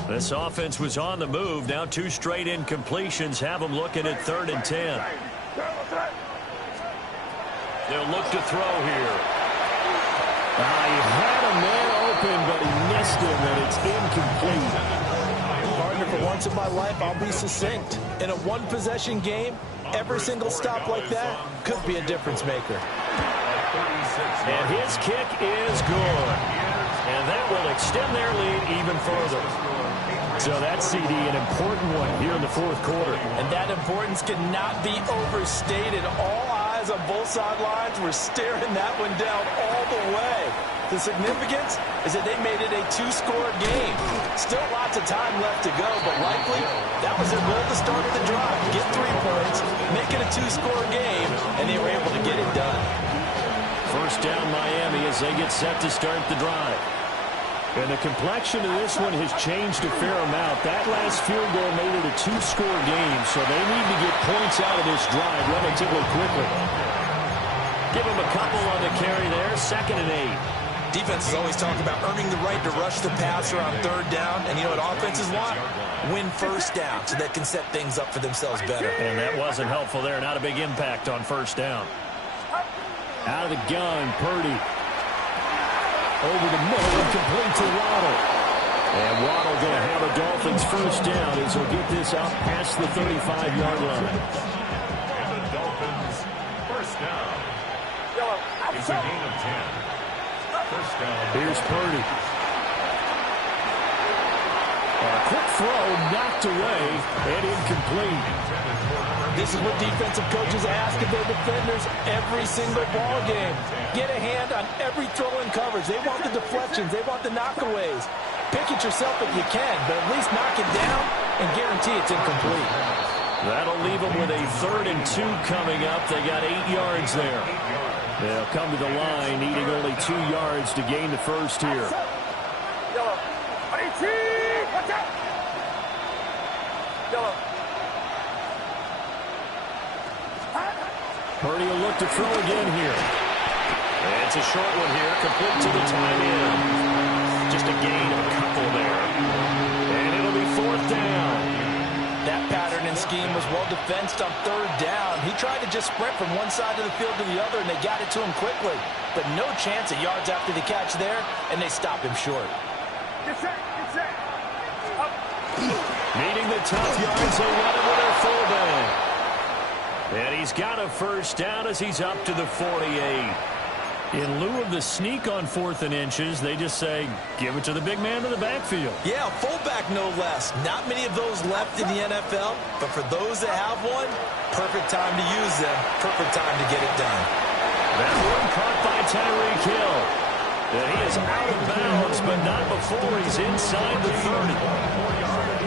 This offense was on the move. Now 2 straight incompletions have them looking at 3rd and 10. They'll look to throw here. He had a man open, but he missed him, and it's incomplete. Partner, for once in my life, I'll be succinct. In a one-possession game, every single stop like that could be a difference maker. And his kick is good. And that will extend their lead even further. So that's, CD, an important one here in the 4th quarter. And that importance cannot be overstated. All eyes on both sidelines were staring that one down all the way. The significance is that they made it a 2-score game. Still lots of time left to go, but likely that was their goal to start the drive. Get 3 points, make it a 2-score game, and they were able to get it done. 1st down Miami as they get set to start the drive. And the complexion of this one has changed a fair amount. That last field goal made it a 2-score game, so they need to get points out of this drive relatively quickly. Give them a couple on the carry there. 2nd and 8. Defenses always talk about earning the right to rush the passer on 3rd down, and you know what offenses want? Win 1st down so they can set things up for themselves better. And that wasn't helpful there. Not a big impact on 1st down. Out of the gun, Purdy. Over the middle and complete to Waddle. And Waddle going to have a Dolphins 1st down as he'll get this out past the 35-yard line. And the Dolphins 1st down. It's a gain of 10. 1st down. Here's Purdy. A quick throw knocked away and incomplete. This is what defensive coaches ask of their defenders every single ball game. Get a hand on every throw in coverage. They want the deflections. They want the knockaways. Pick it yourself if you can, but at least knock it down and guarantee it's incomplete. That'll leave them with a 3rd and 2 coming up. They got 8 yards there. They'll come to the line, needing only 2 yards to gain the first here. Yellow. Watch out. Yellow. Purdy will look to throw again here. It's a short one here, complete to the tight end. Just a gain of a couple there. And it'll be 4th down. That pattern and scheme was well defensed on 3rd down. He tried to just sprint from one side of the field to the other, and they got it to him quickly. But no chance of yards after the catch there, and they stopped him short. Get set. Up. Needing the tough yards, they run it with their fullback. And he's got a first down as he's up to the 48. In lieu of the sneak on 4th and inches, they just say, give it to the big man in the backfield. Yeah, fullback no less. Not many of those left in the NFL, but for those that have one, perfect time to use them, perfect time to get it done. That one caught by Tyreek Hill. And he is out of bounds, but not before he's inside the 30.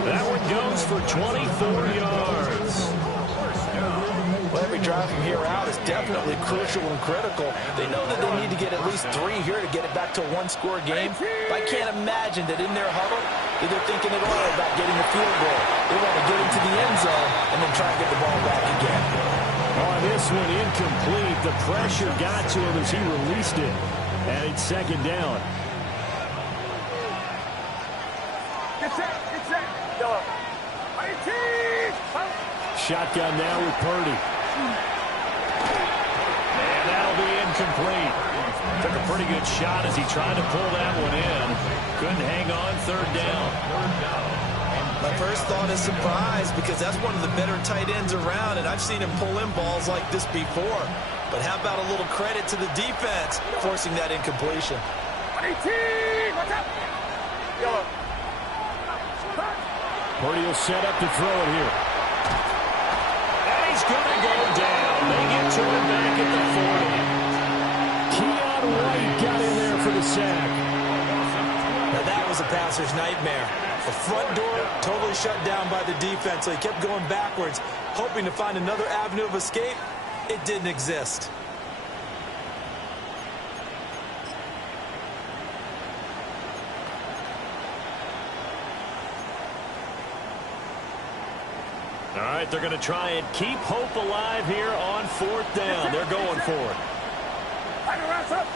That one goes for 24 yards. Well, every drive from here out is definitely crucial and critical. They know that they need to get at least 3 here to get it back to a one-score game. But I can't imagine that in their huddle that they're thinking at all about getting a field goal. They want to get into the end zone and then try to get the ball back again. On this one, incomplete. The pressure got to him as he released it. And it's 2nd down. Get set. Yellow. Shotgun now with Purdy. And that'll be incomplete. Took a pretty good shot as he tried to pull that one in. Couldn't hang on. 3rd down. My first thought is surprise because that's one of the better tight ends around, and I've seen him pull in balls like this before. But how about a little credit to the defense forcing that incompletion? Watch out. Yellow. Purdy will set up to throw it here. And he's going to go down. They get to him back at the 40. Keon White got in there for the sack. Now that was a passer's nightmare. The front door totally shut down by the defense, so he kept going backwards, hoping to find another avenue of escape. It didn't exist. All right, they're going to try and keep hope alive here on 4th down. They're going for it.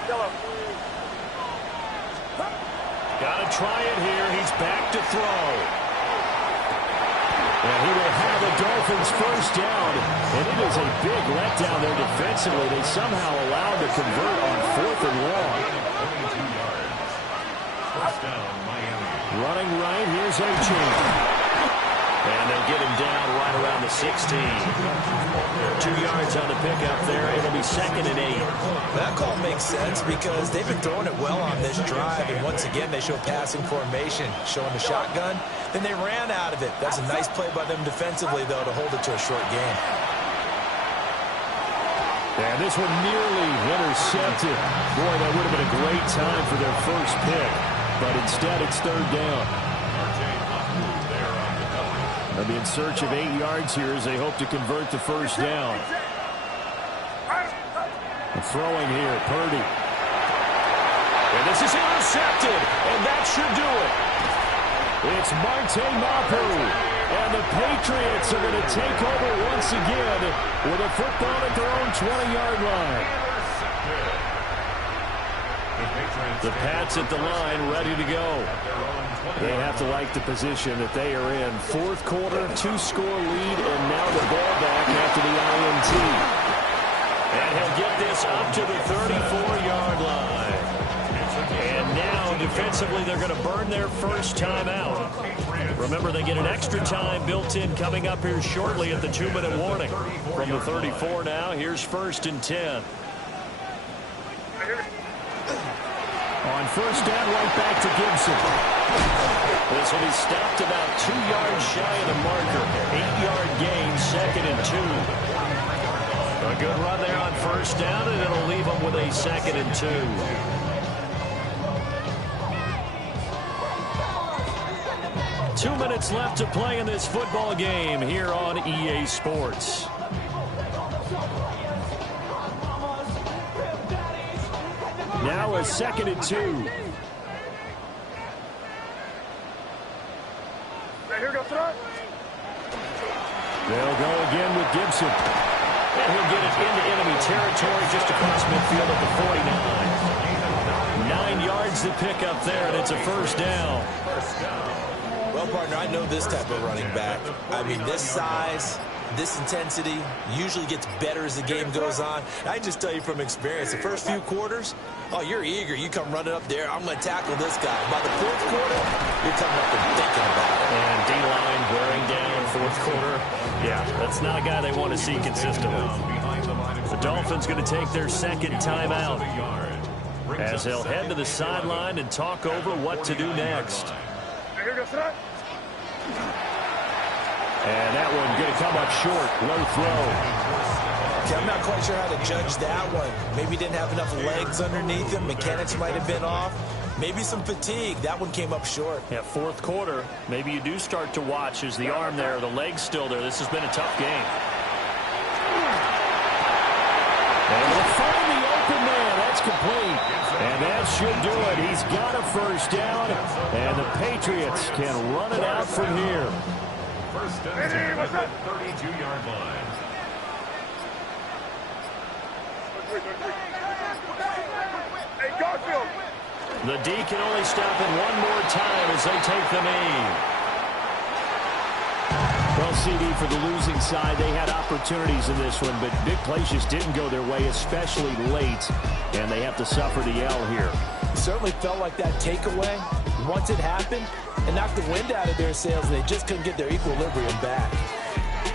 Yellow. Got to try it here. He's back to throw. And he will have the Dolphins first down. And it is a big letdown there defensively. They somehow allowed to convert on 4th and long. First down, Miami. Running right, here's A-Chain. And they get him down right around the 16. 2 yards on the pickup there. It'll be 2nd and 8. That call makes sense because they've been throwing it well on this drive, and once again they show passing formation, showing the shotgun. Then they ran out of it. That's a nice play by them defensively, though, to hold it to a short game. And this one nearly intercepted. Boy, that would have been a great time for their first pick. But instead, it's 3rd down. They'll be in search of 8 yards here as they hope to convert the first down. Throwing here, Purdy. And this is intercepted, and that should do it. It's Marte Mapu. And the Patriots are going to take over once again with a football at their own 20-yard line. The Pats at the line, ready to go. They have to like the position that they are in. 4th quarter, 2-score lead, and now the ball back after the INT. And he'll get this up to the 34-yard line. And now, defensively, they're going to burn their first time out. Remember, they get an extra time built in coming up here shortly at the 2-minute warning. From the 34 now, here's 1st and 10. On On first down, right back to Gibson. This will be stopped about 2 yards shy of the marker. 8-yard gain, 2nd and 2. A good run there on first down, and it'll leave them with a 2nd and 2. Two minutes left to play in this football game here on EA Sports. Now a 2nd and 2. Here goes front. They'll go again with Gibson. And he'll get it into enemy territory just across midfield at the 49. 9 yards to pick up there, and it's a first down. Well, partner, I know this type of running back. I mean, this size, this intensity usually gets better as the game goes on. I just tell you from experience, the first few quarters, oh, you're eager. You come running up there. I'm going to tackle this guy. By the fourth quarter, you're coming up and thinking about it. And D-line wearing down fourth quarter. Yeah, that's not a guy they want to see consistently. The Dolphins going to take their second timeout as they'll head to the sideline and talk over what to do next. Here goes front. And that one going to come up short. Low throw. Okay, I'm not quite sure how to judge that one. Maybe didn't have enough legs underneath him. Mechanics might have been off. Maybe some fatigue. That one came up short. Yeah, fourth quarter. Maybe you do start to watch as the arm there, the leg's still there. This has been a tough game. And we'll find the open man. That's complete. And that should do it. He's got a first down. And the Patriots can run it out from here. First and 10 at the 32-yard line. Hey, Garfield. The D can only stop it one more time as they take the knee. Well, CD, for the losing side, they had opportunities in this one, but big plays just didn't go their way, especially late, and they have to suffer the L here. It certainly felt like that takeaway, once it happened, it knocked the wind out of their sails, and they just couldn't get their equilibrium back.